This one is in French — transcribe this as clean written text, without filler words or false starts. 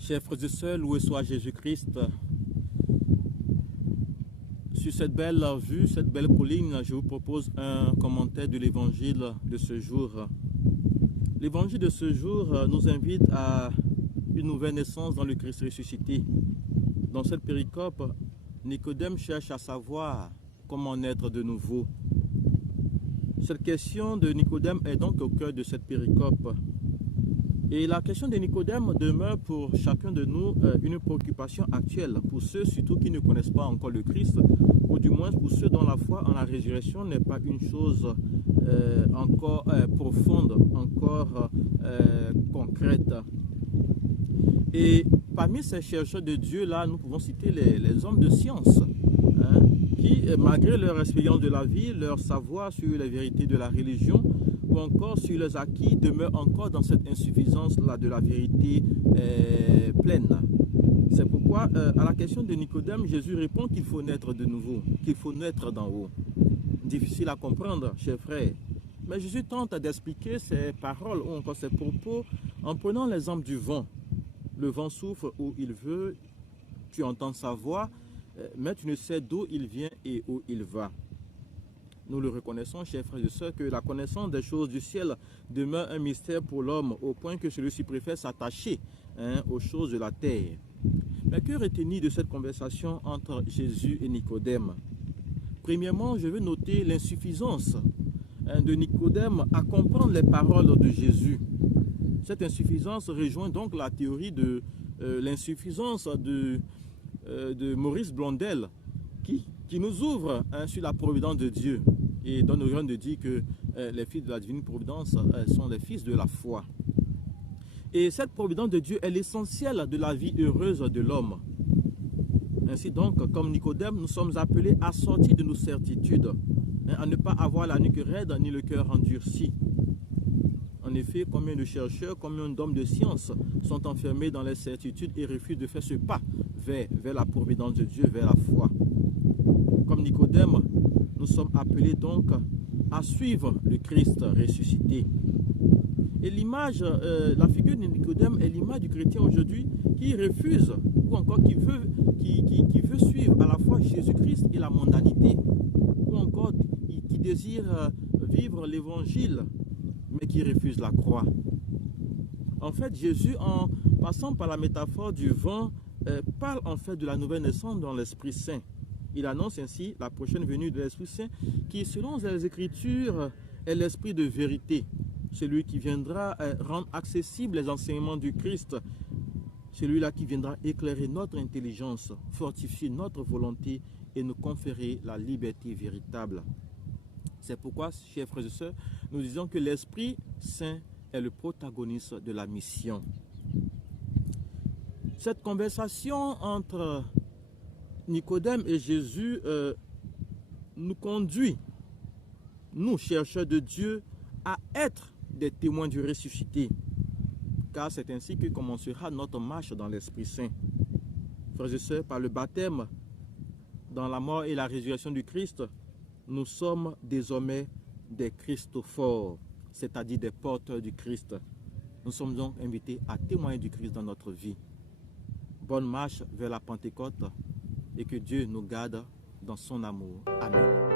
Chers frères et sœurs, loué soit Jésus-Christ. Sur cette belle vue, cette belle colline, je vous propose un commentaire de l'évangile de ce jour. L'évangile de ce jour nous invite à une nouvelle naissance dans le Christ ressuscité. Dans cette péricope, Nicodème cherche à savoir comment naître de nouveau. Cette question de Nicodème est donc au cœur de cette péricope. Et la question de Nicodème demeure pour chacun de nous une préoccupation actuelle, pour ceux surtout qui ne connaissent pas encore le Christ, ou du moins pour ceux dont la foi en la résurrection n'est pas une chose encore profonde, encore concrète. Et parmi ces chercheurs de Dieu, là, nous pouvons citer les hommes de science, qui, malgré leur expérience de la vie, leur savoir sur les vérités de la religion, ou encore sur les acquis, demeurent encore dans cette insuffisance-là de la vérité pleine. C'est pourquoi, à la question de Nicodème, Jésus répond qu'il faut naître de nouveau, qu'il faut naître d'en haut. Difficile à comprendre, chers frères. Mais Jésus tente d'expliquer ses paroles ou encore ses propos en prenant l'exemple du vent. Le vent souffle où il veut, tu entends sa voix, mais tu ne sais d'où il vient et où il va. Nous le reconnaissons, chers frères et sœurs, que la connaissance des choses du ciel demeure un mystère pour l'homme, au point que celui-ci préfère s'attacher aux choses de la terre. Mais que retenir de cette conversation entre Jésus et Nicodème? Premièrement, je veux noter l'insuffisance de Nicodème à comprendre les paroles de Jésus. Cette insuffisance rejoint donc la théorie de l'insuffisance de Maurice Blondel, qui nous ouvre sur la providence de Dieu et donne l'occasion de dire que les fils de la divine providence sont les fils de la foi. Et cette providence de Dieu est l'essentiel de la vie heureuse de l'homme. Ainsi donc, comme Nicodème, nous sommes appelés à sortir de nos certitudes, à ne pas avoir la nuque raide ni le cœur endurci. En effet, combien de chercheurs, combien d'hommes de science sont enfermés dans les certitudes et refusent de faire ce pas vers la providence de Dieu, vers la foi. Comme Nicodème, nous sommes appelés donc à suivre le Christ ressuscité. Et l'image, la figure de Nicodème est l'image du chrétien aujourd'hui qui refuse ou encore qui veut suivre à la fois Jésus-Christ et la mondanité, ou encore qui désire vivre l'évangile mais qui refuse la croix. En fait, Jésus, en passant par la métaphore du vent, parle en fait de la nouvelle naissance dans l'Esprit Saint. Il annonce ainsi la prochaine venue de l'Esprit Saint qui, selon les Écritures, est l'Esprit de vérité, celui qui viendra rendre accessibles les enseignements du Christ, celui-là qui viendra éclairer notre intelligence, fortifier notre volonté et nous conférer la liberté véritable. C'est pourquoi, chers frères et sœurs, nous disons que l'Esprit Saint est le protagoniste de la mission. Cette conversation entre Nicodème et Jésus nous conduit, nous chercheurs de Dieu, à être des témoins du ressuscité, car c'est ainsi que commencera notre marche dans l'Esprit Saint. Frères et sœurs, par le baptême, dans la mort et la résurrection du Christ, nous sommes désormais des Christophores, c'est-à-dire des porteurs du Christ. Nous sommes donc invités à témoigner du Christ dans notre vie. Bonne marche vers la Pentecôte et que Dieu nous garde dans son amour. Amen.